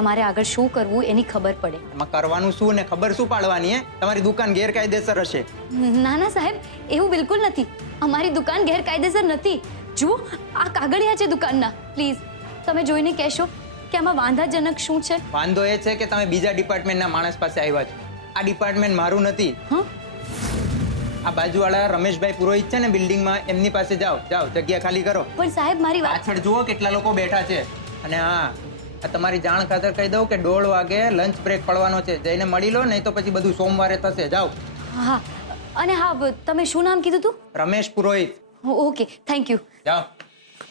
અમારે આગળ શું કરવું એની ખબર પડે. એમાં કરવાનું શું ને ખબર શું પાડવાની હે? તમારી દુકાન ગેરકાયદેસર હશે. ના ના સાહેબ, એવું બિલકુલ નથી. અમારી દુકાન ગેરકાયદેસર નથી. જુઓ, આ કાગળિયા છે દુકાનના. પ્લીઝ તમે જોઈને કહેશો કે આમાં વાંધાજનક શું છે. વાંધો એ છે કે તમે બીજા ડિપાર્ટમેન્ટના માણસ પાસે આવ્યા છો. આ ડિપાર્ટમેન્ટ મારું નથી. હા, આ બાજુવાળા રમેશભાઈ પુરોહિત છે ને બિલ્ડિંગમાં, એમની પાસે જાઓ. જાઓ, જગ્યા ખાલી કરો. પણ સાહેબ મારી વાત. પાછળ જુઓ કેટલા લોકો બેઠા છે. અને હા, આ તમારી જાણ ખાતર કહી દઉં કે 1:30 વાગે લંચ બ્રેક પડવાનો છે. જઈને મળી લો, નહીં તો પછી બધું સોમવારે થશે. જાઓ. હા, અને હા, તમે શું નામ કીધું તું? Ramesh Purohit. Okay, thank you. જાઓ.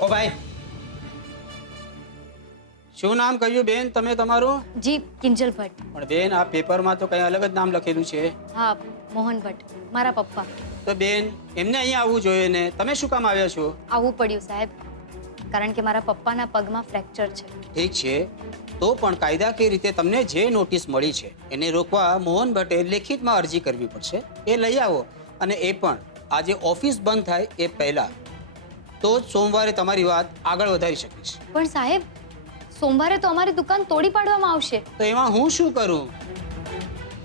ઓ ભાઈ, શું નામ કહ્યું બેન તમે તમારું? જી, કિંજલ ભટ્ટ. પણ બેન આ પેપરમાં તો કંઈ અલગ જ નામ લખેલું છે. હા, મોહન ભટ્ટ, મારા પપ્પા. તો બેન એમને અહીંયા આવવું જોઈએ ને, તમે શું કામ આવ્યા છો? આવવું પડ્યું સાહેબ, કારણ કે મારા પપ્પાના પગમાં ફ્રેક્ચર છે. ઠીક છે, તો પણ કાયદાકીય રીતે તમને જે નોટિસ મળી છે એને રોકવા મોહન ભટ્ટે લેખિતમાં અરજી કરવી પડશે. એ લઈ આવો, અને એ પણ આજે ઓફિસ બંધ થાય એ પહેલા. તો જ સોમવારે તમારી વાત આગળ વધારી શકીશ. પણ સાહેબ, સોમવારે તો અમારી દુકાન તોડી પાડવામાં આવશે. તો એમાં હું શું કરું?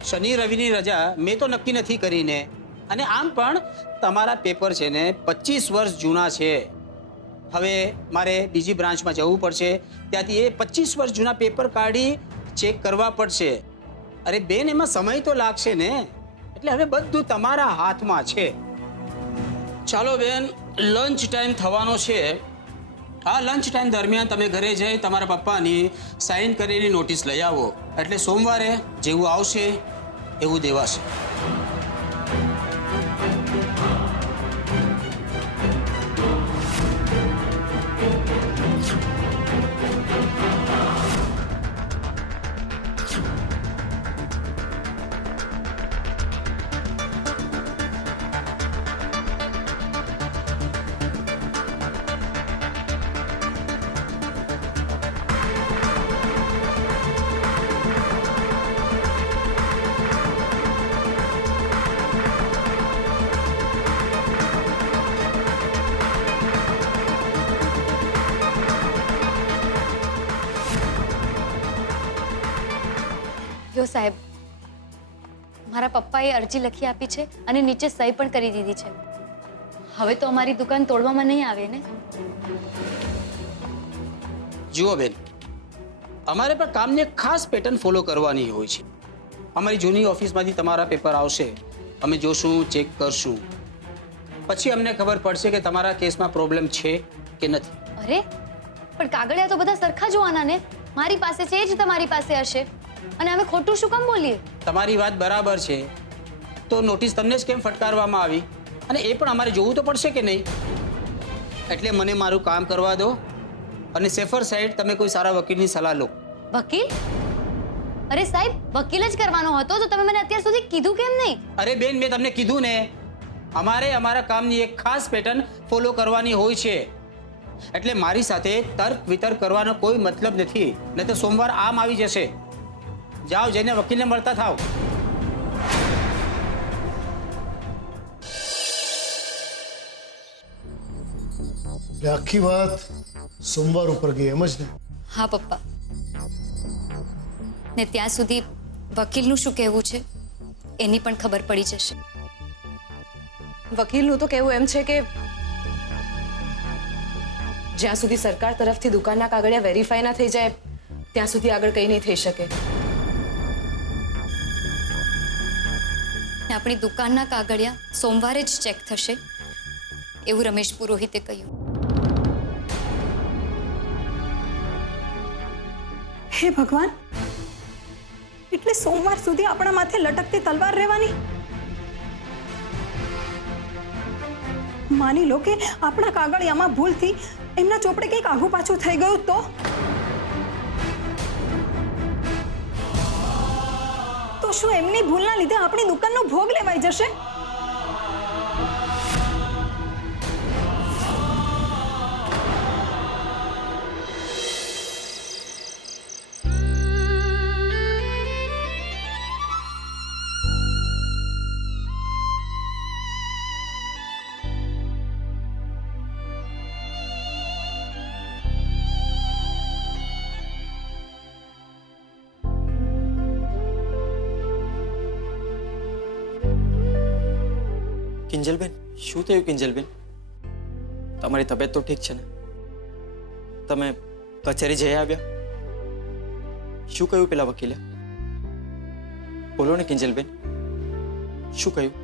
શનિ રવિની રજા મેં તો નક્કી નથી કરીને. અને આમ પણ તમારા પેપર છે ને 25 વર્ષ જૂના છે. હવે મારે બીજી બ્રાન્ચમાં જવું પડશે, ત્યાંથી એ 25 વર્ષ જૂના પેપર કાઢી ચેક કરવા પડશે. અરે બેન, એમાં સમય તો લાગશે ને. એટલે હવે બધું તમારા હાથમાં છે. ચાલો બેન, લંચ ટાઈમ થવાનો છે. આ લંચ ટાઈમ દરમિયાન તમે ઘરે જઈ તમારા પપ્પાની સાઇન કરેલી નોટિસ લઈ આવો. એટલે સોમવારે જેવું આવશે એવું દેવાશે. યો સાહેબ, મારા પપ્પાએ અરજી લખી આપી છે અને નીચે સહી પણ કરી દીધી છે. હવે તો અમારી દુકાન તોડવામાં નહીં આવે ને? જુઓ બેન, અમારે પણ કામની એક ખાસ પેટર્ન ફોલો કરવાની હોય છે. અમારી જૂની ઓફિસમાંથી તમારા પેપર આવશે, અમે જોશું, ચેક કરશું. પછી અમને ખબર પડશે કે તમારા કેસમાં પ્રોબ્લેમ છે કે નથી. અરે પણ કાગળિયા તો બધા સરખા જોવાના ને. મારી પાસે છે એ જ તમારી પાસે હશે, અને અમે ખોટું શું કામ બોલીએ? તમારી વાત બરાબર છે, તો નોટિસ તમને જ કેમ ફટકારવામાં આવી? અને એ પણ અમારે જોવું તો પડશે કે નહીં? એટલે મને મારું કામ કરવા દો, અને સેફર સાઈડ તમે કોઈ સારા વકીલની સલાહ લો. વકીલ? અરે સાહેબ, વકીલ જ કરવાનો હતો તો તમે મને અત્યાર સુધી કીધું કેમ નહીં? અરે બેન, મેં તમને કીધું ને, અમારે અમારા કામની એક ખાસ પેટર્ન ફોલો કરવાની હોય છે. એટલે મારી સાથે તર્ક વિતર્ક કરવાનો કોઈ મતલબ નથી, નહીં તો સોમવાર આમ આવી જશે. જાઓ, જઈને વકીલને મળતા થાવ. આખી વાત સોમવાર ઉપર ગઈ એમ જ ને? હા પપ્પા, ને ત્યાં સુધી વકીલનું શું કહેવું છે એની પણ ખબર પડી જશે. વકીલનું તો કહેવું એમ છે કે જ્યાં સુધી સરકાર તરફથી દુકાનના કાગળિયા વેરીફાઈ ના થઈ જાય ત્યાં સુધી આગળ કંઈ નહીં થઈ શકે. આપણી દુકાનના કાગળિયા સોમવારે જ ચેક થશે એવું રમેશ પુરોહિતે કહ્યું. હે ભગવાન, એટલે સોમવાર સુધી આપણા માથે લટકતી તલવાર રહેવાની? માની લો કે આપણા કાગળિયામાં ભૂલથી એમના ચોપડે કંઈક આઘું પાછું થઈ ગયું તો શું એમની ભૂલના લીધે આપણી દુકાનનો ભોગ લેવાઈ જશે? કિંજલબેન, શું થયું કિંજલબેન? તમારી તબિયત તો ઠીક છે ને? તમે કચેરી જઈ આવ્યા? શું કહ્યું પેલા વકીલે? બોલો ને કિંજલબેન, શું કહ્યું?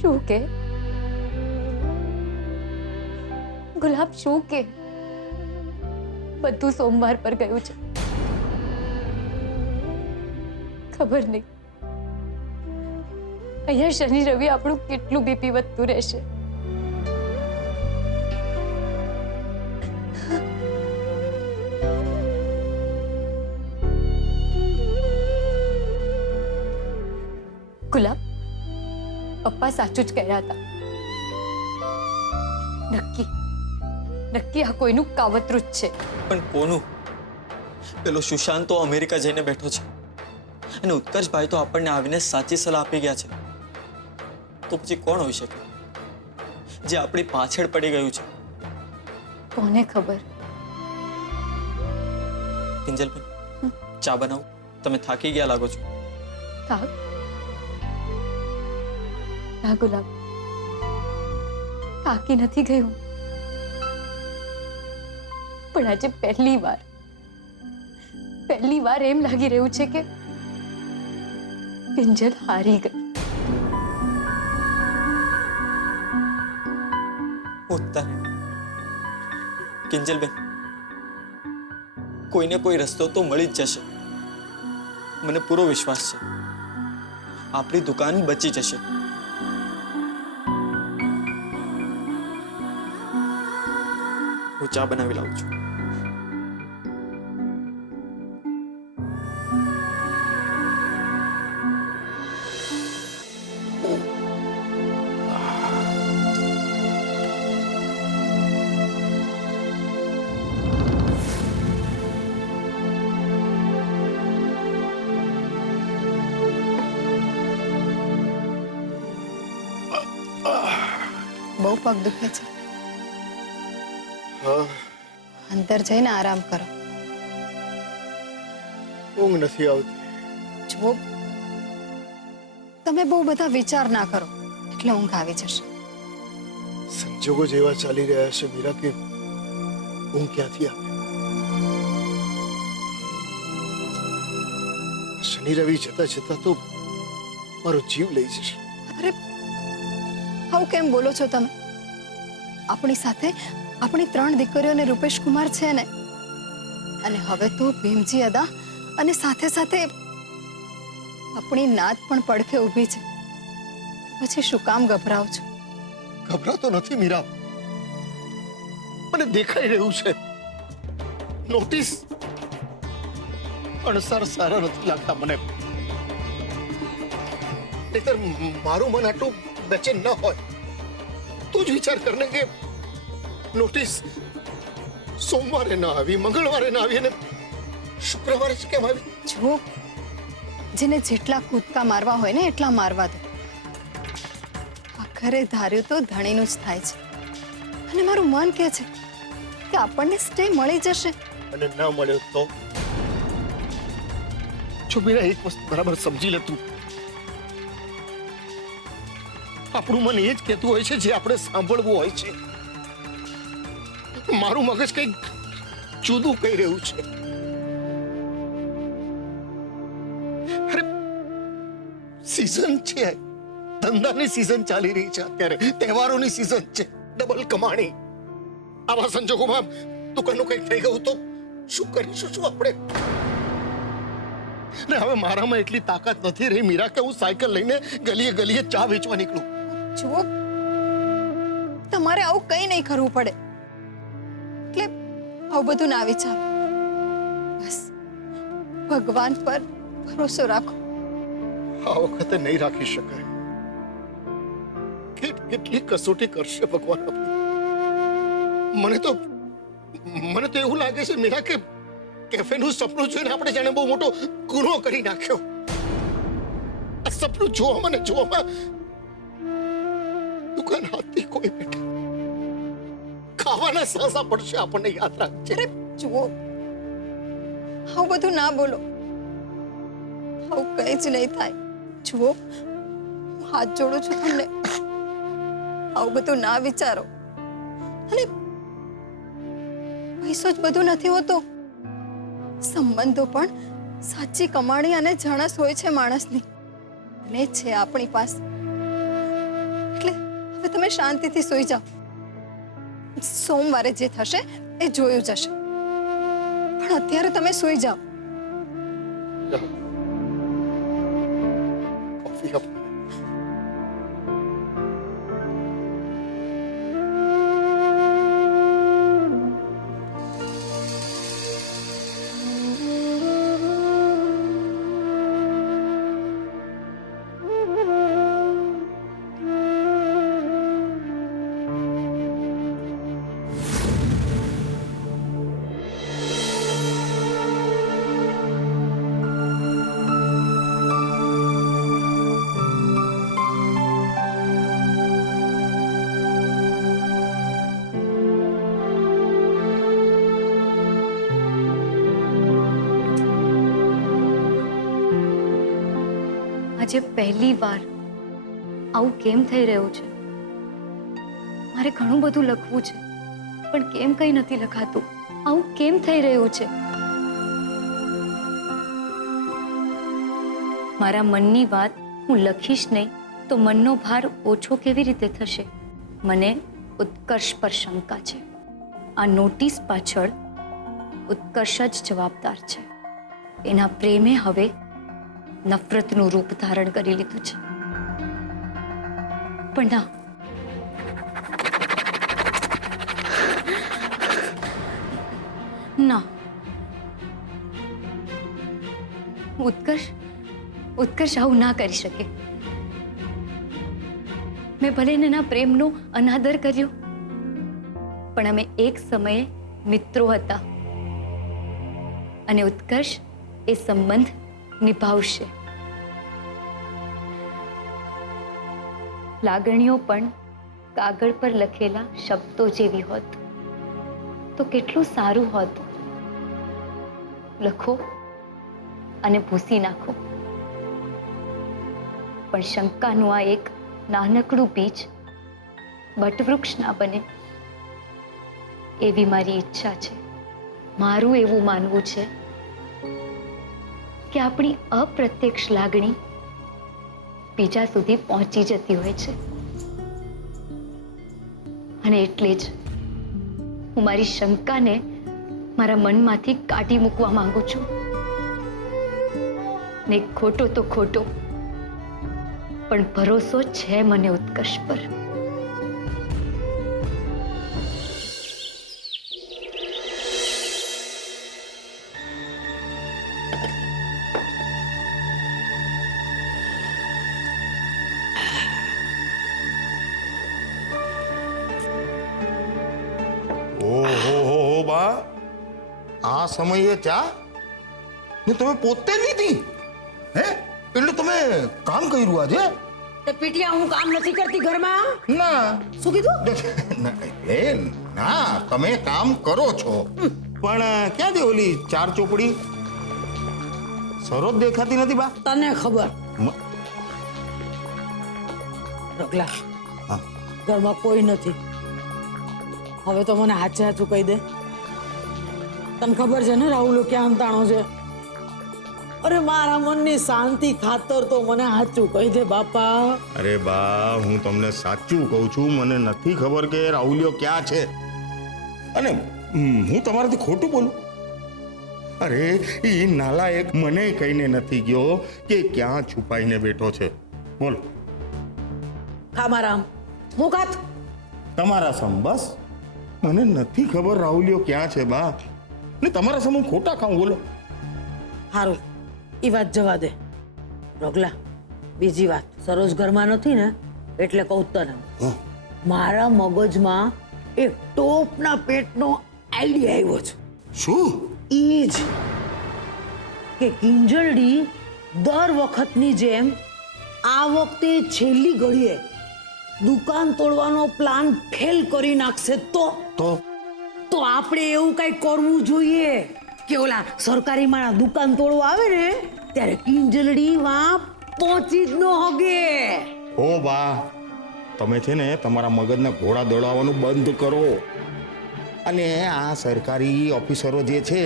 શું કે ગુલાબ, શું કે બધું સોમવાર પર ગયું છે. ખબર નહીં અહીંયા શનિ રવિ આપણું કેટલું બીપી વધતું રહેશે. ગુલાબ, પપ્પા સાચું જ કહી રહ્યા હતા. નક્કી નક્કી આ કોઈનું કાવતરું જ છે. પણ કોનું? પેલો સુશાંત તો અમેરિકા જઈને બેઠો છે અને ઉત્કર્ષભાઈ તો આપણને આવીને સાચી સલાહ આપી ગયા છે. તો પછી કોણ હોઈ શકે જે આપણી પાછળ પડી ગયું છે? કોને ખબર. કિંજલબેન, ચા બનાવો. તમે થાકી ગયા લાગો છો. થાક ના ગુલાબ, થાકી નથી ગયું. પણ આજે પહેલી વાર એમ લાગી રહ્યું છે કે કિંજલ હારી ગઈ. ઉત્તર કિંજલબેન, કોઈને કોઈ રસ્તો તો મળી જ જશે. મને પૂરો વિશ્વાસ છે આપણી દુકાન બચી જશે. હું ચા બનાવી લાવું છું. બહુ પગ દુખે છે. હા, અંદર જઈને આરામ કરો. ઊંઘ નથી આવતી. જો તમે બહુ બધા વિચાર ના કરો એટલે ઊંઘ આવી જશે. સંજોગો જેવા ચાલી રહ્યા છે મીરા કે ઊંઘ ક્યાંથી આવે? શનિ રવિ જતા જતા તો મારો જીવ લઈ જશે. અરે આવું કેમ બોલો છો તમે? આપણી સાથે આપણી 3 દીકરીઓ અને રૂપેશ કુમાર છે ને, અને હવે તો ભીમજી અદા અને સાથે સાથે આપણી નાત પણ પડખે ઊભી છે. પછી શું કામ ગભરાવ છો? ગભરાતો નથી મીરા, મને દેખાઈ રહ્યું છે. નોટિસ અણસાર સારા નથી લાગતા મને. નહીતર મારું મન આટલું બેચેન ન હોય. તું જ વિચાર કરને કે નોટિસ સોમવારે ના આવી, મંગળવારે ના આવી અને શુક્રવારે જ કેમ આવી? જો જેને જેટલા કૂદકા મારવા હોય ને એટલા મારવા દો. આખરે ધાર્યું તો ધણીનું જ થાય છે. અને મારું મન કહે છે કે આપણને સ્ટે મળી જશે. અને ના મળ્યો તો? જો મીરા, એક વસ્તુ બરાબર સમજી લે તું. આપણું મન એ જ કહેતું હોય છે જે આપણે સાંભળવું હોય છે. મારું મગજ કંઈક જુદું કહી રહ્યું છે. અરે સીઝન છે, ધંધાની સીઝન ચાલી રહી છે અત્યારે, તહેવારોની સીઝન છે, ડબલ કમાણી. આવા સંજોગોમાં દુકાનનું કંઈક થઈ ગયું તો શું કરીશું શું આપણે? ને હવે મારામાં એટલી તાકાત નથી રહી મીરા કે હું સાયકલ લઈને ગલીએ ગલીએ ચા વેચવા નીકળું. જુઓ, તમારે આવું કંઈ નહીં કરવું પડે. એટલે આવું બધું ના વિચારો. બસ ભગવાન પર ભરોસો રાખો. આ વખતે નહીં રાખી શકાય. કેટલી કસોટી કરશે ભગવાન આપણી. મને તો એવું લાગે છે મીરા કે કેફેનું સપનું જોઈને આપણે જાણે બહુ મોટો ગુનો કરી નાખ્યો. આ સપનું જોવામાં દુકાન હાથથી કોઈ બેઠે ખાવાના સાસા પડશે આપણને, યાદ રાખજે. અરે જુઓ, આવું બધું ના બોલો. આવું કંઈ જ નહીં થાય. જુઓ, હું હાથ જોડું છું તમને. આવું બધું ના વિચારો. અને પૈસો જ બધું નથી હોતો. સંબંધો પણ સાચી કમાણી અને જણસ હોય છે માણસની, અને છે આપણી પાસે. એટલે હવે તમે શાંતિથી સૂઈ જાઓ. સોમવારે જે થશે એ જોયું જશે, પણ અત્યારે તમે સૂઈ જાઓ. કોફી આપ. આજે પહેલી વાર આવું કેમ થઈ રહ્યું છે? મારે ઘણું બધું લખવું છે, પણ કેમ કંઈ નથી લખાતું? આવું કેમ થઈ રહ્યું છે? મારા મનની વાત હું લખીશ નહીં તો મનનો ભાર ઓછો કેવી રીતે થશે? મને ઉત્કર્ષ પર શંકા છે. આ નોટિસ પાછળ ઉત્કર્ષ જ જવાબદાર છે. એના પ્રેમે હવે નફરતનું રૂપ ધારણ કરી લીધું છે. પણ ના, ઉત્કર્ષ આવું ના કરી શકે. મેં ભલે એના પ્રેમનો અનાદર કર્યો, પણ અમે એક સમયે મિત્રો હતા, અને ઉત્કર્ષ એ સંબંધ નિભાવશે. લાગણીઓ પણ કાગળ પર લખેલા શબ્દો જેવી હોત તો કેટલું સારું હોત. લખો અને ભૂસી નાખો, પણ શંકાનું આ એક નાનકડું બીજ બટવૃક્ષ ના બને એવી મારી ઈચ્છા છે. મારું એવું માનવું છે કે આપણી અપ્રત્યક્ષ લાગણી બીજા સુધી પહોંચી જતી હોય છે, અને એટલે જ હું મારી શંકાને મારા મનમાંથી કાઢી મૂકવા માંગુ છું. ને ખોટો તો ખોટો, પણ ભરોસો છે મને ઉત્કર્ષ પર. ઓહો બા, આ સમયે ચા ને તમે પોતે લીધી? હે, એટલે તમે કામ કર્યું આજે? તે પીટિયા હું કામ નથી કરતી ઘરમાં. ના. શું કીધું? ના, તમે કામ કરો છો, પણ ક્યાં દે ઓલી ચાર ચોપડી સરોજ દેખાતી નથી બા? તને ખબર મ- રગલા, હા. ઘરમાં કોઈ નથી. હવે તો મને હાચે હાચું કહી દે. તને ખબર છે ને રાહુલો ક્યાં અંતાણો છે? અરે મારા મનની શાંતિ ખાતર તો મને હાચું કહી દે બાપા. અરે બા, હું તમને સાચું કહું છું, મને નથી ખબર કે રાહુલિયો ક્યાં છે, અને હું તમારાથી ખોટું બોલું? અરે એ નાલાયક મને કહીને નથી ગયો કે ક્યાં છુપાઈને બેઠો છે. બોલો. ખામારામ મુકાત. તમારા સમ બસ, મને નથી ખબર રાહુલિયો ક્યાં છે બા, ને તમારા સમ હું ખોટા ખાઉં? બોલો. હારું, એ વાત જવા દે. રગલા, બીજી વાત, સરોજ ઘરમાં નથી ને એટલે કહું તને, હા. મારા મગજમાં એક ટોપના પેટનો આઈડિયા આવ્યો છે. શું? ઈ જ કે કિંજલડી દર વખતની જેમ આ વખતે છેલ્લી ઘડીએ દુકાન તોડવાનો પ્લાન ફેલ કરી નાખશે તો આપણે એવું કઈ કરવું જોઈએ કે ઓલા સરકારી માણસ દુકાન તોડવા આવે ને ત્યારે કિંજલડી વાં પહોંચી જ ન હોગે. ઓ બા, તમે છે ને તમારા મગજના ઘોડા દોડાવવાનું બંધ કરો. અને આ સરકારી ઓફિસરો જે છે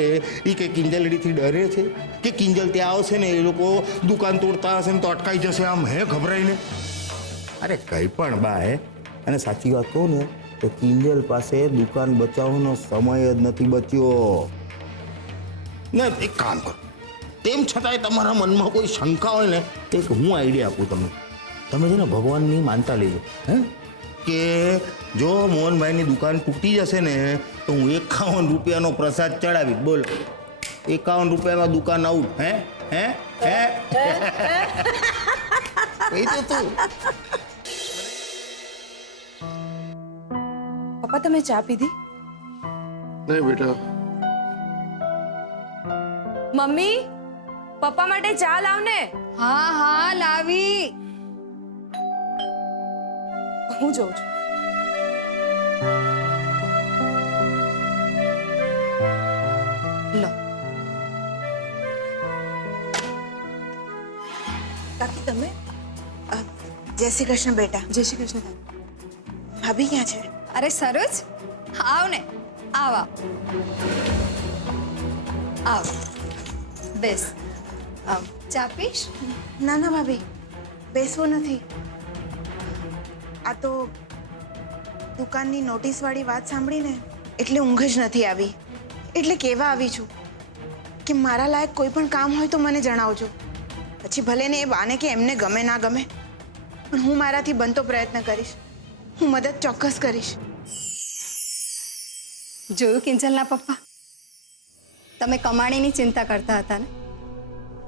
એ કે કિંજલડીથી ડરે છે કે કિંજલ ત્યાં આવશે ને એ લોકો દુકાન તોડતા હશે ને તો અટકાઈ જશે આમ હે ગભરાઈને? અરે કંઈ પણ બા હે. અને સાચી વાત કહું ને તો કિંજલ પાસે દુકાન બચાવવાનો સમય જ નથી બચ્યો. ને એક કામ કરો, તેમ છતાંય તમારા મનમાં કોઈ શંકા હોય ને તો એક હું આઈડિયા આપું તમને. તમે છે ને ભગવાનની માનતા લેજો હે કે જો મોહનભાઈની દુકાન તૂટી જશે ને તો હું 51 રૂપિયાનો પ્રસાદ ચડાવીશ. બોલો, 51 રૂપિયામાં દુકાન આઉટ. હે હે હે કહી તો તું. પપ્પા તમે ચા પીધી? નહીં બેટા. મમ્મી પપ્પા માટે ચા લાવ ને. હા હા લાવી. હું જોઉં છું. લો કાકી તમે જય શ્રી કૃષ્ણ બેટા. જય શ્રી કૃષ્ણ. ભાભી ક્યાં છે? અરે સરોજ, આવ ને, આવ આવ. આવ બેસ. આવ, ચા પીશ? ના ના ભાભી, બેસવું નથી. આ તો દુકાનની નોટિસવાળી વાત સાંભળીને એટલે ઊંઘ જ નથી આવી. એટલે કહેવા આવી છું કે મારા લાયક કોઈ પણ કામ હોય તો મને જણાવજો. પછી ભલે ને એ બાને કે એમને ગમે ના ગમે, પણ હું મારાથી બનતો પ્રયત્ન કરીશ. હું મદદ ચોક્કસ કરીશ. જોયું કિંજલના પપ્પા, તમે કમાણીની ચિંતા કરતા હતા ને,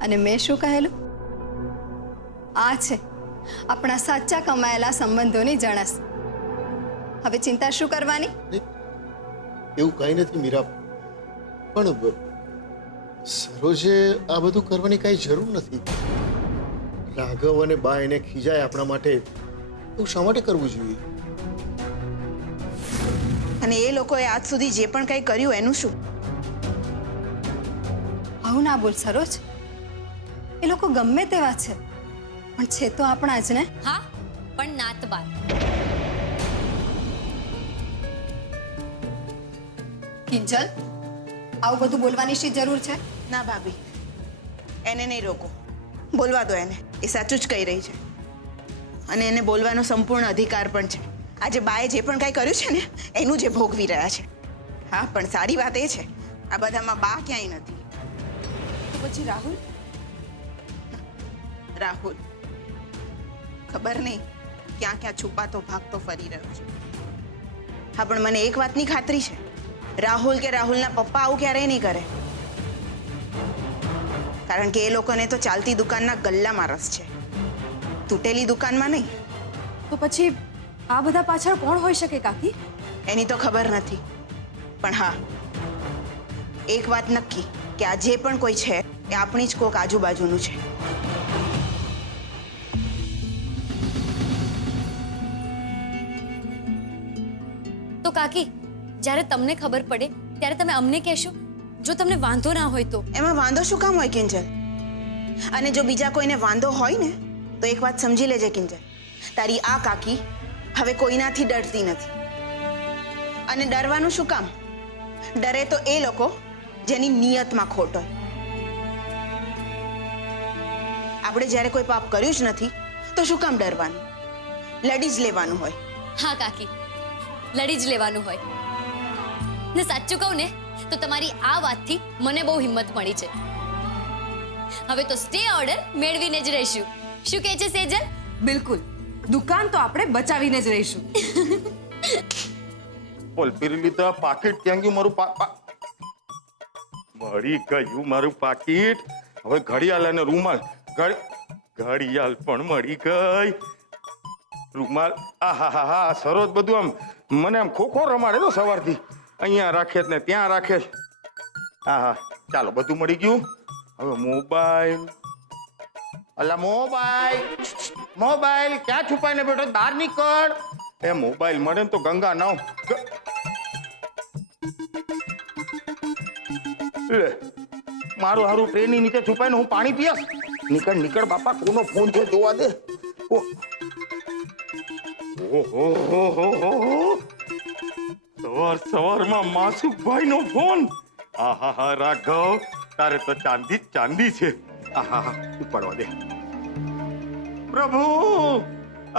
અને મેં શું કહેલું? આ છે આપણા સાચા કમાયેલા સંબંધોની જણસ. હવે ચિંતા શું કરવાની? એવું કંઈ નથી મીરા, પણ સરોજે આ બધું કરવાની કાંઈ જરૂર નથી. રાઘવ અને બા એને ખીજાય આપણા માટે, એવું શા માટે કરવું જોઈએ? અને એ લોકોએ આજ સુધી જે પણ કંઈ કર્યું એનું શું? આવું ના બોલ સરોજ. એ લોકો ગમે તેવા છે, પણ છે તો આપણા જ ને. હા, પણ નાતબાર. કિંજલ, આવું બધું બોલવાની શી જરૂર છે? ના ભાભી, એને નહીં રોકો. બોલવા દો એને. એ સાચું જ કહી રહી છે અને એને બોલવાનો સંપૂર્ણ અધિકાર પણ છે. આજે બાએ જે પણ કાંઈ કર્યું છે ને એનું જે ભોગવી રહ્યા છે. હા, પણ સારી વાત એ છે આ બધામાં બા ક્યાંય નથી. તો પછી રાહુલ? રાહુલ ખબર નહીં ક્યાં ક્યાં છુપાતો ભાગતો ફરી રહ્યો છે. હા, પણ મને એક વાતની ખાતરી છે, રાહુલ કે રાહુલના પપ્પા આવું ક્યારેય નહીં કરે. કારણ કે એ લોકોને તો ચાલતી દુકાનના ગલ્લામાં રસ છે, તૂટેલી દુકાનમાં નહીં. તો પછી આ બધા પાછળ કોણ હોઈ શકે કાકી? એની તો ખબર નથી, પણ હા એક વાત નક્કી કે આ જે પણ કોઈ છે એ આપણી જ કોક આજુબાજુનું છે. તો કાકી, જ્યારે તમને ખબર પડે ત્યારે તમે અમને કહેશો, જો તમને વાંધો ના હોય તો. એમાં વાંધો શું કામ હોય કિંજલ? અને જો બીજા કોઈને વાંધો હોય ને તો એક વાત સમજી લેજે કિંજલ, તારી આ કાકી હવે કોઈનાથી ડરતી નથી. અને ડરવાનું શું કામ? ડરે તો એ લોકો જેની નિયતમાં ખોટ હોય. આપણે જ્યારે કોઈ પાપ કર્યું જ નથી તો શું કામ ડરવાનું? લડી જ લેવાનું હોય. હા કાકી, લડી જ લેવાનું હોય. ને સાચું કહું ને તો તમારી આ વાતથી મને બહુ હિંમત મળી છે. હવે તો સ્ટે ઓર્ડર મેળવીને જ રહીશું. શું કહે છે સેજલ? બિલકુલ, દુકાન તો આપણે બચાવીને જ રહીશું. બોલ, પીરી લીધા પાકીટ ક્યાં ગયું મારું? મળી ગયું મારું પાકીટ. હવે ઘડિયાળ અને રૂમાલ. ઘડિયાળ પણ મળી ગઈ. રૂમાલ, આહા સરોજ બધું આમ મને આમ ખોખો રમાડે તો સવારથી. અહીંયા રાખે ને ત્યાં રાખે. હા, ચાલો બધું મળી ગયું. હવે મોબાઈલ. અલા મોબાઈલ ક્યાં છુપાઈને બેઠો? બહાર નીકળ. એ મોબાઈલ મળે ને તો ગંગા નાવ. મારું હારું ટ્રેનની નીચે છુપાઈને હું પાણી પીયસ. નીકળ બાપા, કોનો ફોન છે જોવા દે. ઓહો સવારમાં માસુકભાઈનો ફોન. આહાહા રાઘવ, તારે તો ચાંદી જ ચાંદી છે. આહાહા ઉપાડવા દે. પ્રભુ,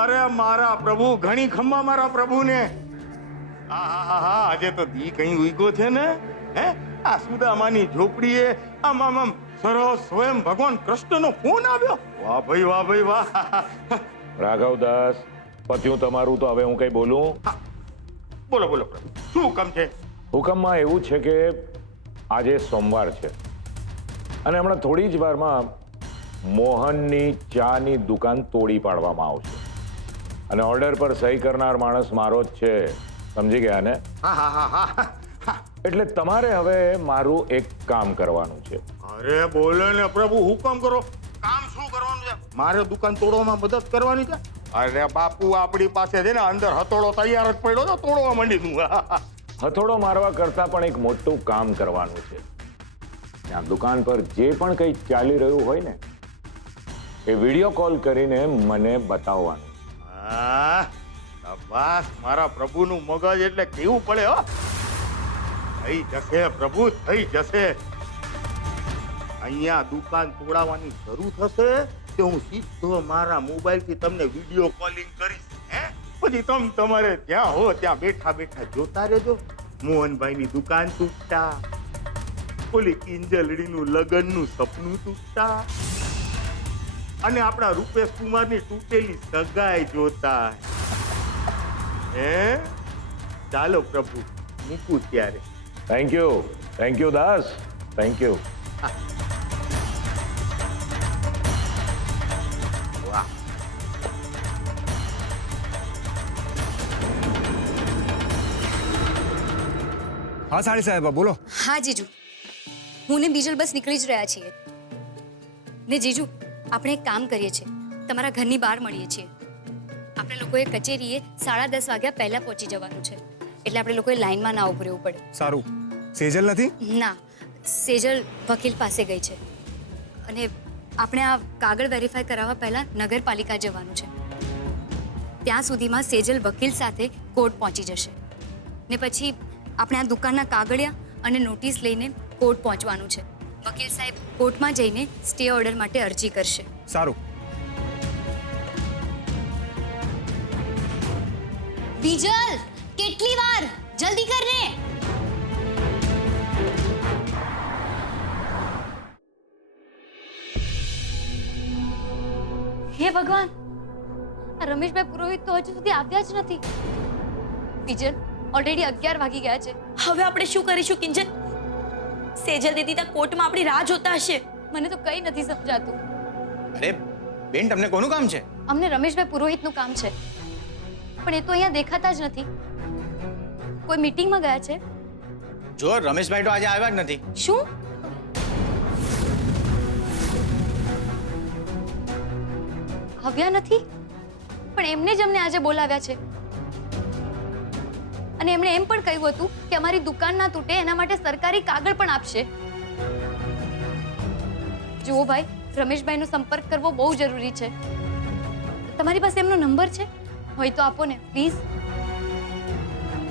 અરે મારા પ્રભુ, ઘણી ખમ્મા મારા પ્રભુને. આહાહા, આજે તો દી કઈ ઉઈગો છે ને. હે, આ સુદામાની ઝોપડીએ આમ આમ આમ સરસ સ્વયં ભગવાન કૃષ્ણનો ફોન આવ્યો. વાહ ભાઈ, વાહ ભાઈ, વાહ. રાઘવદાસ, પત્યું તમારું તો હવે હું કઈ બોલું? બોલો બોલો પ્રભુ, શું હુકમ છે? હુકમમાં એવું છે કે આજે સોમવાર છે અને હમણાં થોડી જ વારમાં મોહનની ચાની દુકાન તોડી પાડવામાં આવશે અને ઓર્ડર પર સહી કરનાર માણસ મારો જ છે. સમજી ગયા ને? હા હા હા હા. એટલે તમારે હવે મારું એક કામ કરવાનું છે. અરે બોલે ને પ્રભુ, હુકમ કરો. કામ શું કરવાનું છે? મારે દુકાન તોડવામાં મદદ કરવાની છે. અરે બાપુ, આપણી પાસે છે ને અંદર હથોડો તૈયાર જ પડ્યો તો તોડવા માંડી દઉં. હથોડો મારવા કરતા પણ એક મોટું કામ કરવાનું છે. આ દુકાન પર જે પણ કંઈ ચાલી રહ્યું હોય ને એ વિડીયો કોલ કરીને મને બતાવવાનું. હા, શાબાશ, મારા પ્રભુનું મગજ એટલે કેવું પડે હો. થઈ જશે પ્રભુ, થઈ જશે. અહીંયા દુકાન તોડાવવાની શરૂ થશે કે હું સીધો મારા મોબાઈલથી તમને વિડીયો કોલિંગ કરીશ. હે, પછી તમે તમારે ત્યાં હો ત્યાં બેઠા બેઠા જોતા રહેજો. મોહનભાઈની દુકાન તૂટતા, ઓલી કિંજલડીનું લગ્નનું સપનું તૂટતા અને આપણા રૂપેશ કુમારની તૂટેલી સગાઈ જોતા. હે, ચાલો પ્રભુ, મૂકું ત્યારે. Thank you Das, thank you. હા સાડી સાહેબ, બોલો. હા જીજુ, હું ને બીજલ બસ નીકળી જ રહ્યા છીએ. ને જીજુ, આપણે એક કામ કરીએ છીએ, તમારા ઘરની બહાર મળીએ છીએ. આપણે લોકોએ કચેરીએ 10:30 વાગ્યા પહેલા પહોંચી જવાનું છે, એટલે આપણે લોકોએ લાઈનમાં ના ઉભું રહેવું પડે. સારું. સેજલ નથી? ના, સેજલ વકીલ પાસે ગઈ છે અને આપણે આ કાગળ વેરીફાઈ કરાવવા પહેલા નગરપાલિકા જવાનું છે. ત્યાં સુધીમાં સેજલ વકીલ સાથે કોર્ટ પહોંચી જશે ને પછી આપણે આ દુકાનના કાગળિયા અને નોટિસ લઈને કોર્ટ પહોંચવાનું છે. વકીલ સાહેબ કોર્ટમાં જઈને સ્ટે ઓર્ડર માટે અરજી કરશે. સારું. બીજલ, કેટલી વાર? જલ્દી કર ને. હે ભગવાન, આ રમેશભાઈ પુરોહિત તો હજુ સુધી આવ્યા જ નથી. બીજલ, ઓલરેડી 11 વાગી ગયા છે. હવે આપણે શું કરીશું કિંજલ? સેજલ દીદી તો કોર્ટમાં આપણી રાહ જોતા હશે. મને તો કંઈ નથી સમજાતું. અરે બેન, તમને કોનું કામ છે? અમને રમેશભાઈ પુરોહિતનું કામ છે, પણ એ તો અહીંયા દેખાતા જ નથી. કોઈ મીટિંગમાં ગયા છે? જો રમેશભાઈ તો આજે આવ્યા જ નથી. શું? આવ્યા નથી? પણ એમને જ અમને આજે બોલાવ્યા છે અને એમણે એમ પણ કહ્યું હતું કે અમારી દુકાન ના તૂટે એના માટે સરકારી કાગળ પણ આપશે. જુઓ ભાઈ, રમેશભાઈનો સંપર્ક કરવો બહુ જરૂરી છે. તમારી પાસે એમનો નંબર છે? હોય તો આપો ને પ્લીઝ.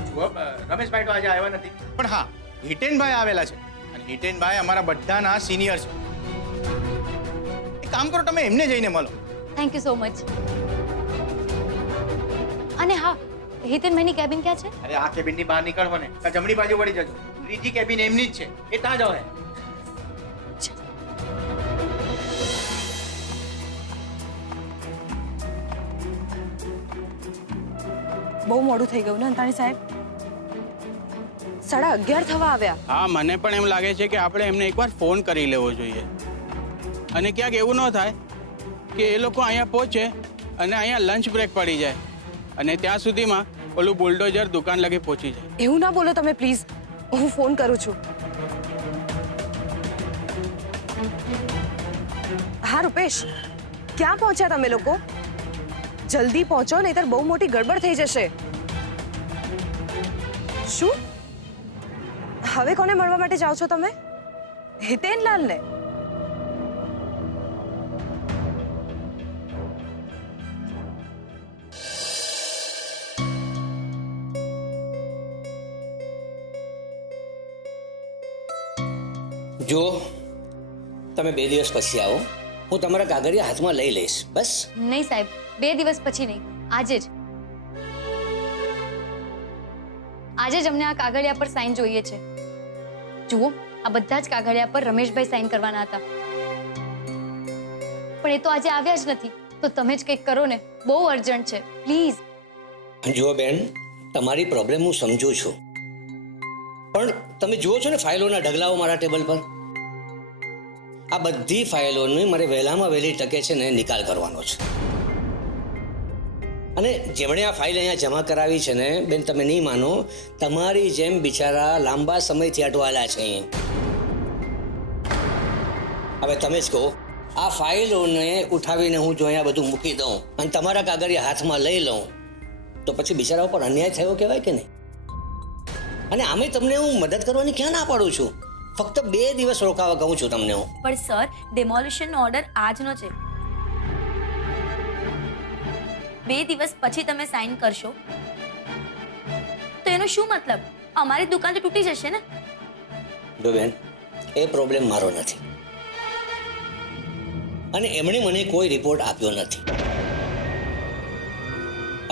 જુઓ, રમેશભાઈ તો આજે આવ્યા નથી, પણ હા, હિતેનભાઈ આવેલા છે અને હિતેનભાઈ અમારા બધાના સિનિયર છે. એક કામ કરો, તમે એમને જઈને મળો. Thank you so much. અને હા, હિતેનભાઈની કેબિન ક્યાં છે? અરે આ કેબિનની બહાર નીકળવો ને, જમણી બાજુ વળી જજો. ત્રીજી કેબિન એમની જ છે, એ ત્યાં જાવ. બહુ મોડું થઈ ગયું ને અંતાણી સાહેબ? 11:30 થવા આવ્યા. હા, મને પણ એમ લાગે છે કે આપણે એમને એકવાર ફોન કરી લેવો જોઈએ અને ક્યાંક એવું ન થાય કે એ લોકો અહીંયા પહોંચે અને અહીંયા લંચ બ્રેક પડી જાય અને ત્યાં સુધીમાં ઓલું બુલડોઝર દુકાન લગી પહોંચી જાય. એવું ના બોલો તમે પ્લીઝ, હું ફોન કરું છું. હા રૂપેશ, ક્યાં પહોંચ્યા તમે લોકો? જલ્દી પહોંચો, નહીતર બહુ મોટી ગડબડ થઈ જશે. શું? હવે કોને મળવા માટે જાઓ છો તમે? હિતેનલાલને? જો તમે 2 દિવસ પછી આવો, હું તમારા કાગળિયા હાથમાં લઈ લઈશ. બસ. નહીં સાહેબ, 2 દિવસ પછી નહીં, આજે જ. આજે જ અમને આ કાગળિયા પર સાઈન જોઈએ છે. જુઓ, આ બધા જ કાગળિયા પર રમેશભાઈ સાઈન કરવાના હતા, પણ એ તો આજે આવ્યા જ નથી. તો તમે જ કંઈક કરો ને, બહુ અર્જન્ટ છે, પ્લીઝ. જુઓ બેન, તમારી પ્રોબ્લેમ હું સમજુ છું, પણ તમે જુઓ છો ને ફાઇલોના ઢગલાઓ મારા ટેબલ પર. આ બધી ફાઇલોની મારે વહેલામાં વહેલી તકે છે ને નિકાલ કરવાનો છે. અને જેમણે આ ફાઇલ અહીંયા જમા કરાવી છે ને બેન, તમે નહીં માનો, તમારી જેમ બિચારા લાંબા સમયથી અટવાયેલા છે અહીં. હવે તમે જ કહો, આ ફાઇલોને ઉઠાવીને હું જો અહીંયા બધું મૂકી દઉં અને તમારા કાગળિયા હાથમાં લઈ લઉં તો પછી બિચારા ઉપર અન્યાય થયો કહેવાય કે નહીં? અને આમે તમને હું મદદ કરવાની ક્યાં ના પાડું છું? ફક્ત 2 દિવસ રોકાવા કહું છું તમને હું. પણ સર, ડેમોલિશનનો ઓર્ડર આજનો છે. 2 દિવસ પછી તમે સાઈન કરશો તો એનો શું મતલબ? અમારી દુકાન તો તૂટી જશે ને. જો બેન, એ પ્રોબ્લેમ મારો નથી અને એમણે મને કોઈ રિપોર્ટ આપ્યો નથી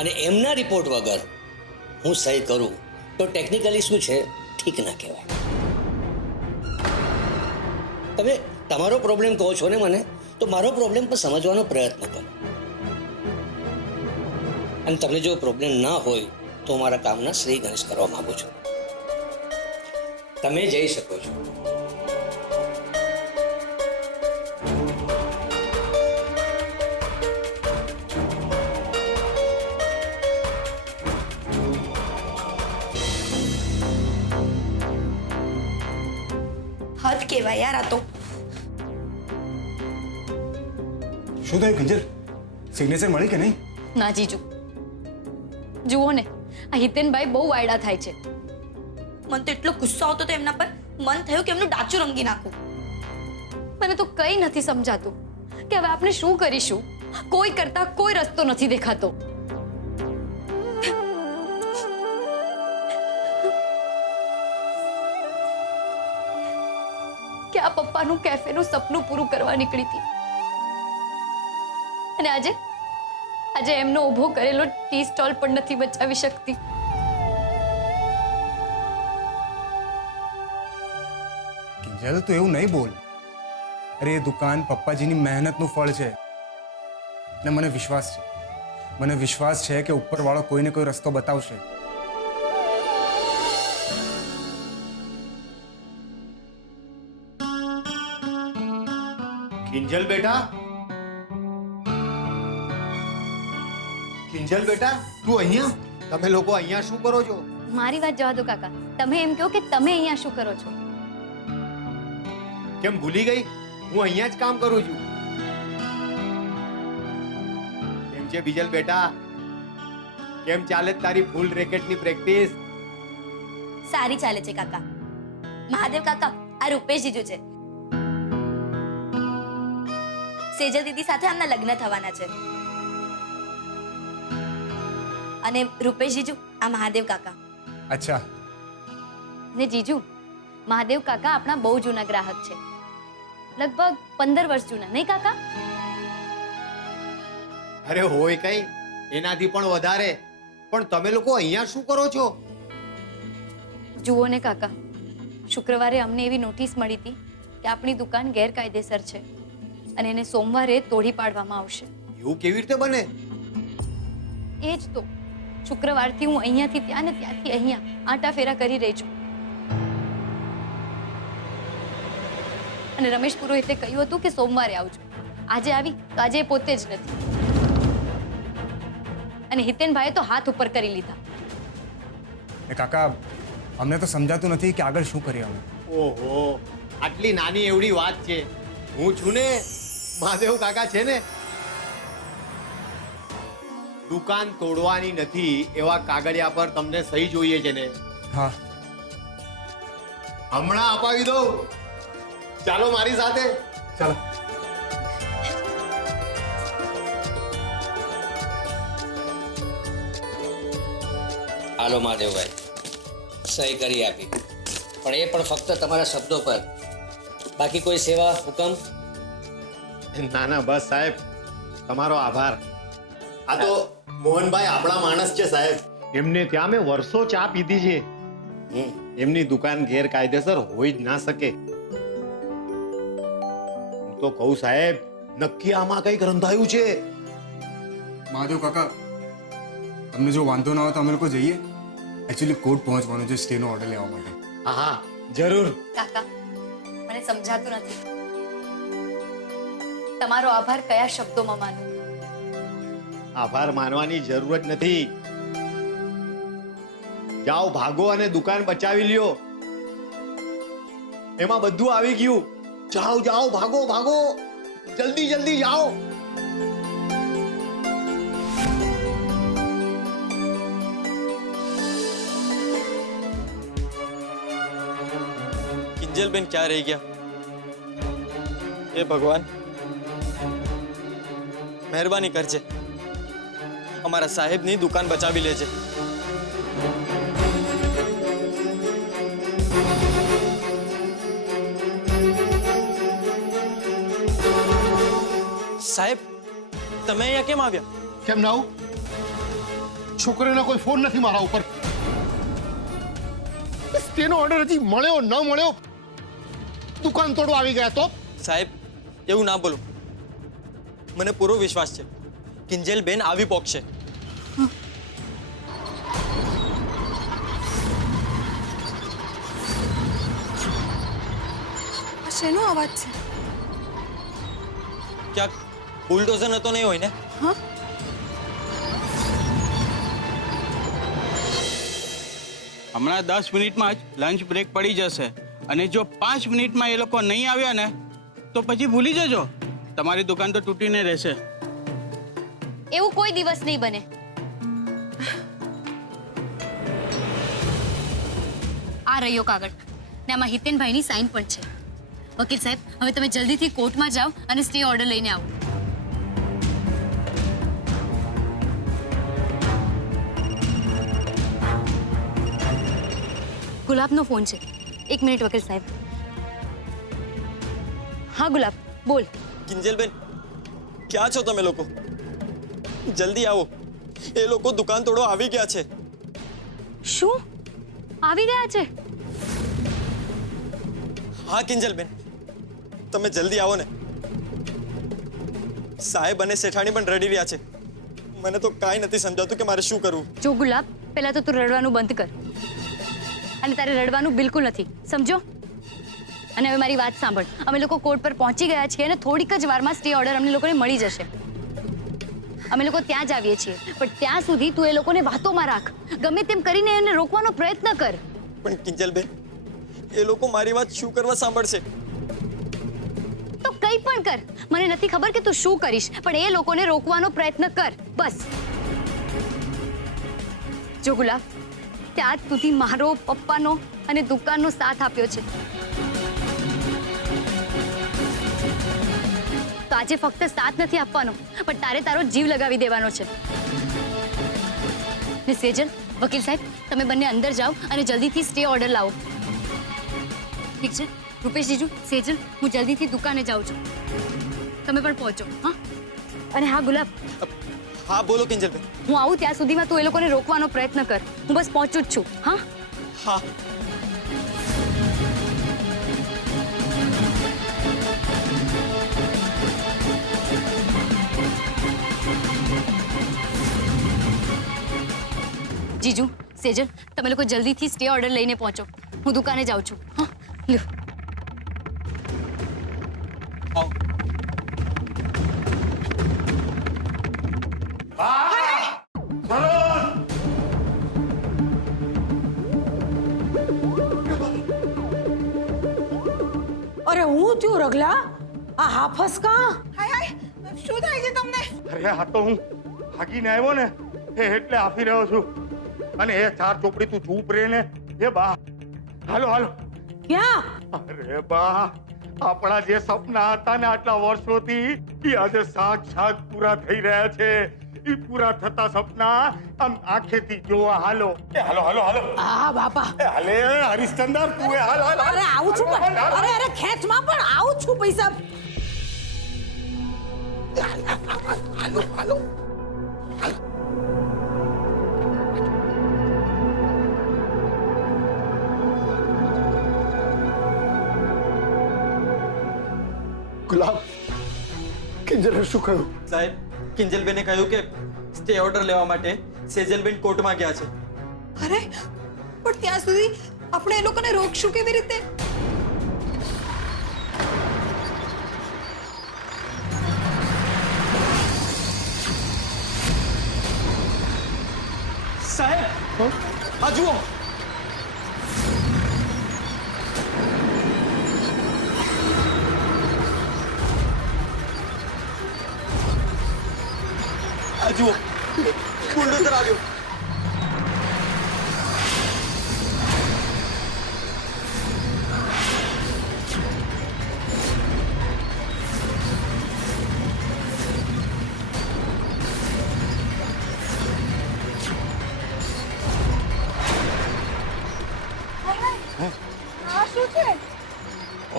અને એમના રિપોર્ટ વગર હું સહી કરું તો ટેકનિકલી શું છે ઠીક ના કહેવાય. તમે તમારો પ્રોબ્લેમ કહો છો ને મને, તો મારો પ્રોબ્લેમ પણ સમજવાનો પ્રયત્ન કરો. અને તમને જો પ્રોબ્લેમ ના હોય તો મારા કામના શ્રી ગણેશ કરવા માંગુ છું. તમે જઈ શકો છો. હદ કહેવાય યાર આ તો. શું થયું કિંજલ? સિગ્નેચર મળી કે નહીં? ના જીજુ, જુઓ ને, આ હિતેનભાઈ બહુ વાયડા થાય છે. મને તો એટલો ગુસ્સો આવતો હતો એમના પર, મન થયું કે એમનું ડાચું રંગી નાખું. મને તો કંઈ નથી સમજાતું કે હવે આપણે શું કરીશું. કોઈ કરતા કોઈ રસ્તો નથી દેખાતો. કે આ પપ્પાનું કેફેનું સપનું પૂરું કરવા નીકળી હતી અને આજે એમનો ઊભો કરેલો ટી સ્ટોલ પણ નથી બચાવી શકતી. કિંજલ, તું એવું નહીં બોલ. અરે, એ દુકાન પપ્પાજીની મહેનતનું ફળ છે અને મને વિશ્વાસ છે કે ઉપરવાળો કોઈને કોઈ રસ્તો બતાવશે. કિંજલ બેટા, કિંજલ બેટા, તું અહીંયા? તમે લોકો અહીંયા શું કરો છો? મારી વાત જવા દો કાકા, તમે એમ કહો કે તમે અહીંયા શું કરો છો? કેમ ભૂલી ગઈ? હું અહીંયા જ કામ કરું છું. કેમ છે બીજલ બેટા? કેમ ચાલે તારી ફૂલ રેકેટની પ્રેક્ટિસ? સારી ચાલે છે કાકા. મહાદેવ કાકા, આ રૂપેશ જીજુ છે. સેજલ દીદી સાથે આમના લગ્ન થવાના છે. અને રૂપેશ જીજુ, આ મહાદેવ કાકા. અચ્છા. ને જીજુ, મહાદેવ કાકા આપણા બહુ જૂના ગ્રાહક છે, લગભગ 15 વર્ષ જૂના, નહીં કાકા? અરે હોય કઈ, એનાથી પણ વધારે. પણ તમે લોકો અહીંયા શું કરો છો? જુઓ ને કાકા, શુક્રવારે અમને એવી નોટિસ મળી હતી કે આપણી દુકાન ગેરકાયદેસર છે અને એને સોમવારે તોડી પાડવામાં આવશે. એવું કેવી રીતે બને? એ જ તો, શુક્રવારથી હું અહીંયાથી ત્યાં ને ત્યાંથી અહીંયા આંટા ફેરા કરી રહી છું. અને રમેશ પુરોહિતે કહ્યું હતું કે સોમવારે આવજો. આજે આવી તો આજે એ પોતે જ નથી. અને હિતેનભાઈએ તો હાથ ઉપર કરી લીધા. એ કાકા, અમને તો સમજાતું નથી કે આગળ શું કરીએ અમે. ઓહો, આટલી નાની એવડી વાત છે. હું છું ને, મહાદેવ કાકા છે ને. દુકાન તોડવાની નથી એવા કાગળિયા પર તમને સહી જોઈએ છે ને? હા, હમણાં અપાવી દઉં. ચાલો મારી સાથે. ચાલો. હાલો મહાદેવભાઈ, સહી કરી આપી, પણ એ પણ ફક્ત તમારા શબ્દો પર. બાકી કોઈ સેવા હુકમ? ના ના બસ સાહેબ, તમારો આભાર. આ તો મોહનભાઈ આપણા માણસ છે સાહેબ. એમને ત્યાં મેં વર્ષો ચા પીધી છે. એમની દુકાન ગેરકાયદેસર હોઈ જ ના શકે. હું તો કહું સાહેબ, નક્કી આમાં કઈક રંધાયું છે. મહાદેવ કાકા, તમને જો વાંધો ના હોય તો અમે લોકો જઈએ. એકચ્યુઅલી કોર્ટ પહોંચવાનું છે સ્ટેનો ઓર્ડર લેવા માટે. હા હા જરૂર. કાકા, મને સમજાતું નથી તમારો આભાર કયા શબ્દોમાં માનું. આભાર માનવાની જરૂર જ નથી. જાઓ, ભાગો અને દુકાન બચાવી લ્યો. એમાં બધું આવી ગયું. જાઓ જાઓ, ભાગો ભાગો, જલ્દી જલ્દી જાઓ. કિંજલબેન ક્યાં રહી ગયા? એ ભગવાન, મહેરબાની કરજે, અમારા સાહેબની દુકાન બચાવી લેજે. સાહેબ, તમે અહીંયા કેમ આવ્યા? કેમ ના આવું? છોકરીનો કોઈ ફોન નથી મારા ઉપર. તેનો ઓર્ડર હજી મળ્યો ન મળ્યો, દુકાન તોડવા આવી ગયા તો? સાહેબ, એવું ના બોલો. મને પૂરો વિશ્વાસ છે કિંજલબેન આવી પોકશે. શેનો અવાજ છે? ક્યાંક બુલડોઝર નતો નહીં હોય ને? હમણાં 10 મિનિટમાં જ લંચ બ્રેક પડી જશે અને જો 5 મિનિટમાં એ લોકો નહીં આવ્યા ને તો પછી ભૂલી જજો, તમારી દુકાન તો તૂટીને રહેશે. એવું કોઈ દિવસ નહીં બને. આ રહ્યો કાગળ ને આમાં હિતેનભાઈની સાઇન પણ છે. વકીલ સાહેબ, હવે તમે જલ્દીથી કોર્ટમાં જાઓ અને સ્ટે ઓર્ડર લઈને આવો. ગુલાબનો ફોન છે. 1 મિનિટ વકીલ સાહેબ. હા ગુલાબ, બોલ. કિંજલબેન, ક્યાં છો તમે લોકો? જલ્દી આવો, એ લોકો દુકાન તોડવા આવી ગયા છે. શું આવી ગયા છે? હા કિંજલબેન, તમે જલ્દી આવો ને. સાહેબ અને શેઠાણી પણ રડી રહ્યા છે. મને તો કાંઈ નથી સમજાતું કે મારે શું કરવું. જો ગુલાબ, પહેલા તો તું રડવાનું બંધ કર. અને તારે રડવાનું બિલકુલ નથી, સમજો? અને હવે મારી વાત સાંભળ. અમે લોકો કોર્ટ પર પહોંચી ગયા છીએ અને થોડીક જ વારમાં સ્ટે ઓર્ડર અમને લોકોને મળી જશે. અમે લોકો ત્યાં જ આવીએ છીએ, પણ ત્યાં સુધી તું એ લોકોને વાતોમાં રાખ. ગમે તેમ કરીને એને રોકવાનો પ્રયત્ન કર. પણ કિંજલબેન, એ લોકો મારી વાત શું કરવા સાંભળશે? તો કંઈ પણ કર, મને નથી ખબર કે તું શું કરીશ, પણ એ લોકોને રોકવાનો પ્રયત્ન કર, બસ. જો ગુલાબ, ત્યાં સુધી મારો, પપ્પાનો અને દુકાનનો સાથ આપ્યો છે. તો આજે ફક્ત સાથ નથી આપવાનો, પણ તારે તારો જીવ લગાવી દેવાનો છે. ને સેજલ, વકીલ સાહેબ, તમે બંને અંદર જાઓ અને જલ્દીથી સ્ટે ઓર્ડર લાવો. ઠીક છે રૂપેશ જીજુ, સેજલ, હું જલ્દીથી દુકાને જાઉં છું. તમે પણ પહોંચો. હા, અને હા ગુલાબ. હા બોલો કિંજલબેન. હું આવું ત્યાં સુધીમાં તું એ લોકોને રોકવાનો પ્રયત્ન કર. હું બસ પહોંચું જ છું. હા હા. જીજુ, સેજલ, તમે લોકો જલ્દીથી સ્ટે ઓર્ડર લઈને પહોંચો. હું દુકાને જાઉં છું. હા, લ્યો. અરે હું થયું રગલા? આ હાફસ કા? હાય હાય, શું થાય છે તમને? અરે આ તો હું ભાગીને આવ્યો ને એટલે આપી રહ્યો છું. અને એ ચાર ચોપડી તું ચૂપ રહે ને. એ બા, હાલો હાલો. ક્યાં? અરે બા, આપણા જે સપના હતા ને આટલા વર્ષોથી એ આજે સાક્ષાત પૂરા થઈ રહ્યા છે. ઈ પૂરા થતા સપના આમ આંખેથી જોવા હાલો. હાલો હાલો હાલો. હા બાપા. હાલે હરિશ્ચંદ્ર તું હાલ હાલ. અરે આવું છું પણ અરે ખેંચમાં પણ આવું છું પૈસા. હાલો હાલો. ગુલાબ કિંજલે શું કહ્યું? સાહેબ કિંજલબેને કહ્યું કે સ્ટે ઓર્ડર લેવા માટે સેજલબેન કોર્ટમાં ગયા છે. અરે પણ ત્યાં સુધી આપણે એ લોકોને રોકશું કેવી રીતે? સાહેબ આ જુઓ. આ જુઓ બુલડોઝર આવ્યો.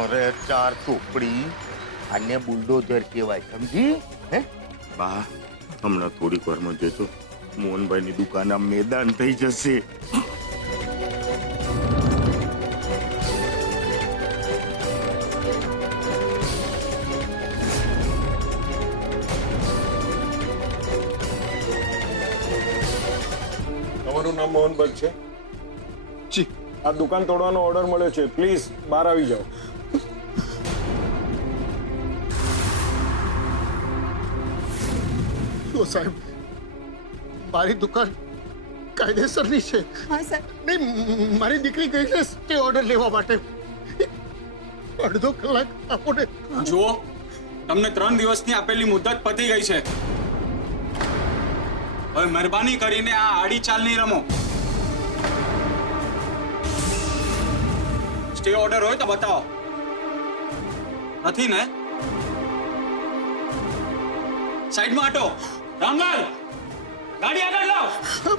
અરે ચાર ચોપડી આને બુલડોઝર કહેવાય સમજી હે બા હમણાં થોડીક વારમાં જજો મોહનભાઈની દુકાન આમ મેદાન થઈ જશે. તમારું નામ મોહનભાઈ છે? જી. આ દુકાન તોડવાનો ઓર્ડર મળ્યો છે, પ્લીઝ બહાર આવી જાઓ. તો સાહેબ મારી દુકાન કાયદેસરની છે. હા સર. નહીં મારી દીકરી ગઈ છે તે ઓર્ડર લેવા માટે. અડધો કલાક આપોને. જુઓ તમને 3 દિવસની આપેલી મુદત પતી ગઈ છે. હવે મહેરબાની કરીને આ આડી ચાલ નહીં રમો. સ્ટે ઓર્ડર હોય તો બતાવો. નથી ને? સાઈડમાં હટો. રામલાલ ગાડી આગળ લાવ.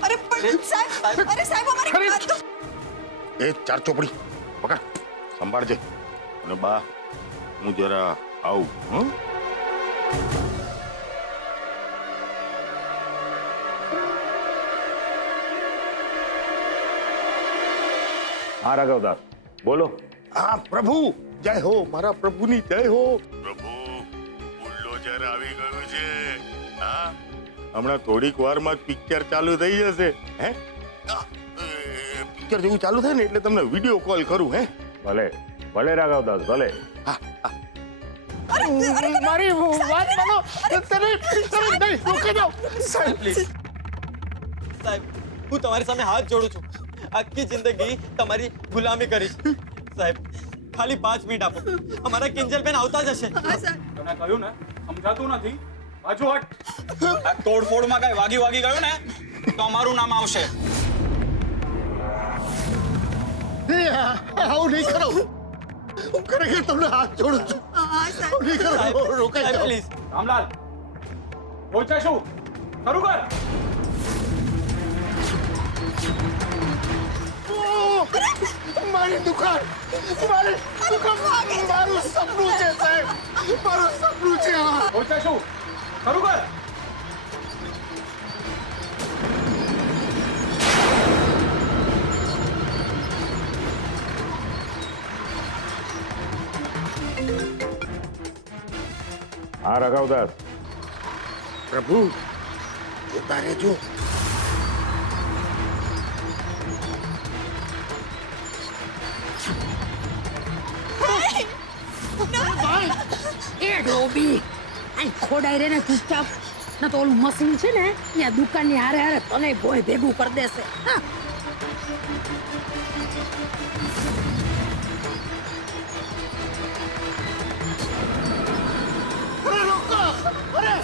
અરે પણ સાહેબ, અરે સાહેબ અમારી વાત તો. એ ચાર ચોપડી પકડ સંભાળજે અને બા હું જરા આવું હં હા રાઘવદાસ બોલો. હા પ્રભુ જય હો મારા પ્રભુની જય હો. પ્રભુ બુલડોઝર આવી ગયું છે. હા હમણાં થોડીક વારમાં જ પિક્ચર ચાલુ થઈ જશે. હે પિક્ચર જેવું ચાલુ થાય ને એટલે તમને વિડીયો કોલ કરું. હે ભલે ભલે રાઘવદાસ ભલે. મારી વાત માનો. તને નહીં રોકી દો સાહેબ પ્લીઝ. સાહેબ હું તમારી સામે હાથ જોડું છું. આખી જિંદગી તમારી ગુલામી કરીશ. સાહેબ ખાલી 5 મિનિટ આપો. અમારા કિંજલબેન આવતા જ હશે. તને કહ્યું ને સમજાતું નથી. બાજુ હટ. આ તોડફોડમાં કઈ વાગી ગયું ને તો અમારું નામ આવશે. આવું નહીં કરો. હું ખરેખર તમને હાથ જોડું છું. આવું નહીં કરો. રોકાઈ જાઓ પ્લીઝ. રામલાલ બોલશે શું? શરૂ કર. મારી દુકાન મારું સપનું છે સાહેબ. મારું સપનું છે. બોલશે શું? શરૂ કર. હા રાઘવદાસ. પ્રભુ જોતા રહેજો. એ ડોબી આ ખોડાઈ રે ને ચૂપચાપ ના તો ઓલું મશીન છે ને ત્યાં દુકાનની હારે હારે તને બોય ભેગું કરી દેશે. હા અરે રોકો. અરે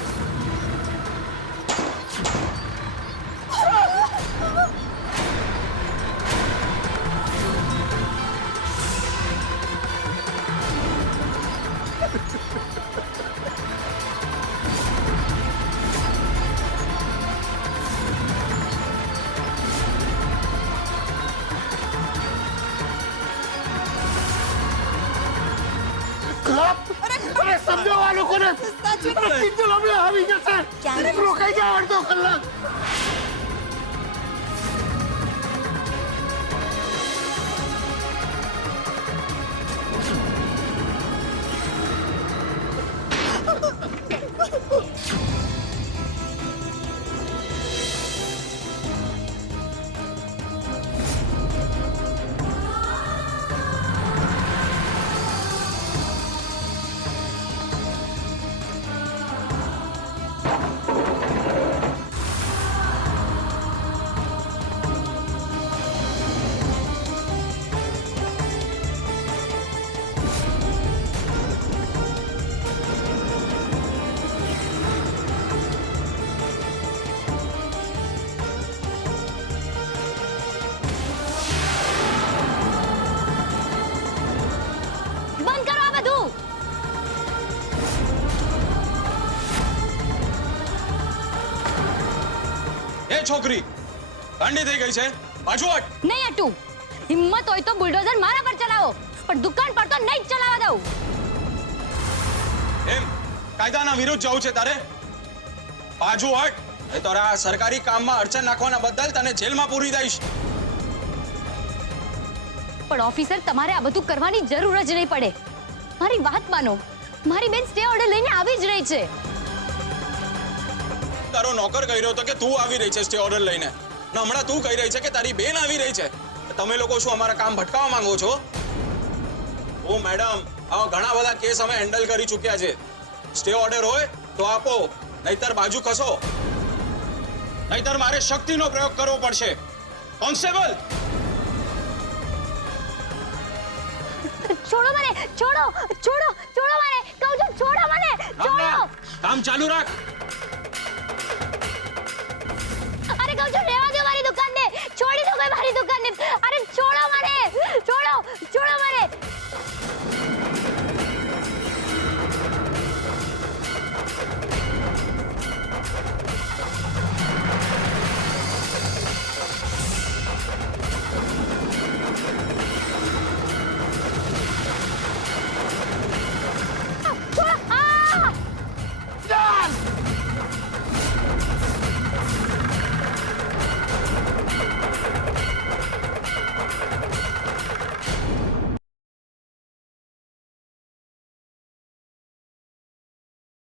સમજાવો આ લોકોને. અરે કિંજલ અમે આવી જશે. રોકાઈ જાઓ અડધો કલાક. બંધ કરો આ બધું. એ છોકરી ગાંડી થઈ ગઈ છે, પાછું હટ. નહીં હટું. હિંમત હોય તો બુલડોઝર મારા પર ચલાવો, પણ દુકાન પર તો નહીં જ ચલાવવા દઉં. એમ કાયદાના વિરુદ્ધ જવું છે તારે? પાછું હટ, એ તો આ સરકારી કામમાં અડચણ નાખવાના બદલ તને જેલમાં પૂરી દઈશ. પણ ઓફિસર, તમારે આ બધું કરવાની જરૂર જ નહીં પડે. મારી વાત માનો, મારી બેન સ્ટે ઓર્ડર લઈને આવી જ રહી છે. તારો નોકર કહી રહ્યો હતો કે તું આવી રહી છે સ્ટે ઓર્ડર લઈને, ને હમણાં તું કહી રહી છે કે તારી બેન આવી રહી છે. તમે લોકો શું અમારા કામ ભટકાવવા માંગો છો? ઓ મેડમ, આવા ઘણા બધા કેસ અમે હેન્ડલ કરી ચૂક્યા છે. સ્ટે ઓર્ડર હોય તો આપો, નહીતર બાજુ ખસો, નહીતર મારે શક્તિનો પ્રયોગ કરવો પડશે. કોન્સ્ટેબલ, છોડો મને, છોડો, છોડો, છોડો મને, કહું છું છોડો મને, છોડો. કામ ચાલુ રાખ. અરે કહું છું રહેવા દો મારી દુકાનને, છોડી દો મારી દુકાનને. અરે છોડો.